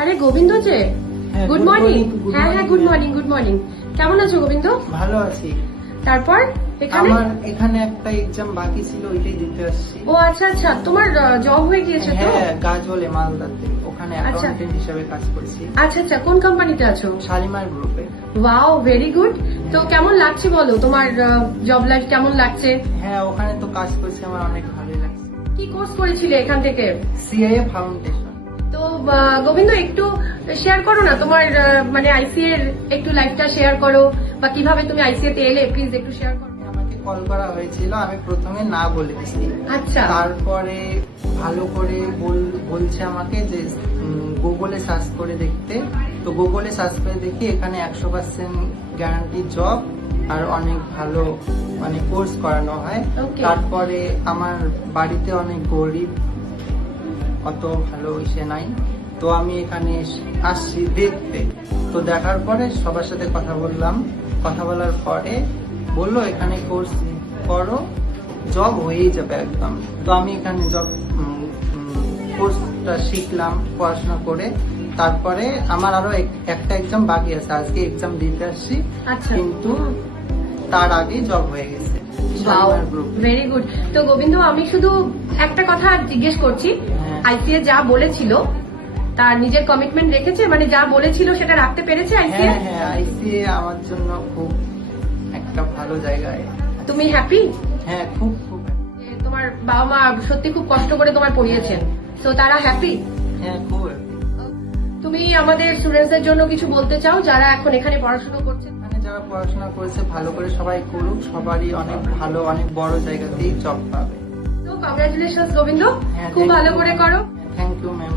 আরে গোবিন্দ যে, হ্যাঁ, good good morning. morning, good হ্যাঁ হ্যাঁ, morning, good ma'am. Morning good morning. কেমন আছো গোবিন্দ? ভালো আছি। তারপর এখানে? আমার এখানে একটা এক্সাম বাকি ছিল, ওইটাই দিতে আসছি। ও আচ্ছা আচ্ছা, তোমার জব হয়ে গিয়েছে তো? হ্যাঁ, গাজলে মালদাতে, ওখানে আচ্ছা। অ্যাকাউন্টেন্ট হিসেবে কাজ করছি। আচ্ছা আচ্ছা, কোন কোম্পানিতে আছো? শালিমার গ্রুপে। Wow, very good. তো কেমন লাগছে বলো, তোমার জব লাইফ কেমন লাগছে? হ্যাঁ, ওখানে তো কাজ করছি, আমার অনেক ভালোই লাগছে। কি কোর্স করেছিলে এখান থেকে? CIA foundation. তো গোবিন্দ একটু শেয়ার করো না তোমার মানে আইসিএ এর একটু লাইফটা শেয়ার করো, বা কিভাবে তুমি আইসিএ তে এলে, প্লিজ একটু শেয়ার করো। আমাকে কল করা হয়েছিল, আমি প্রথমে না বলেছি। আচ্ছা। তারপরে ভালো করে বলছে আমাকে যে গুগলে সার্চ করে দেখতে। তো গুগলে সার্চ করে দেখি এখানে 100% গ্যারান্টি জব আর অনেক ভালো মানে কোর্স করানো হয়। Okay. তারপরে আমার বাড়িতে অনেক গরিব, অত ভালো ইসে নাই, তো আমি এখানে আসছি দেখতে। তো দেখার পরে সবার সাথে কথা বললাম, কথা বলার পরে বললো এখানে কোর্স করো, জব হয়েই যাবে একদম। তো আমি এখানে জব কোর্সটা শিখলাম পড়াশোনা করে। তারপরে আমার আরো একটা এক্সাম বাকি আছে, আজকে এক্সাম দিতে আসছি। আচ্ছা। কিন্তু তার আগেই জব হয়ে গেছে শালিমার গ্রুপে। Very good. তো গোবিন্দ, আমি শুধু একটা কথা জিজ্ঞেস করছি, হ্যাঁ। আইসিএ যা বলেছিল তার নিজের কমিটমেন্ট রেখেছে, মানে যা বলেছিল সেটা রাখতে পেরেছে আইসিএ? হ্যাঁ হ্যাঁ, আইসিএ আমার জন্য খুব একটা ভালো জায়গায়। তুমি হ্যাপি? হ্যাঁ, খুব খুব তোমার বাবা মা সত্যি খুব কষ্ট করে তোমার পড়িয়েছেন, তো তারা হ্যাপি? হ্যাঁ, খুব happy। তুমি আমাদের স্টুডেন্টসদের জন্য কিছু বলতে চাও যারা এখন এখানে পড়াশোনা করছে? মানে যারা পড়াশোনা করেছে ভালো করে সবাই করুক, সবারই অনেক ভালো অনেক বড় জায়গাতেই জব পাবে। তো কংগ্রাচুলেশন গোবিন্দ, হ্যাঁ, খুব thank ভালো you. করে করো। Thank you ma'am.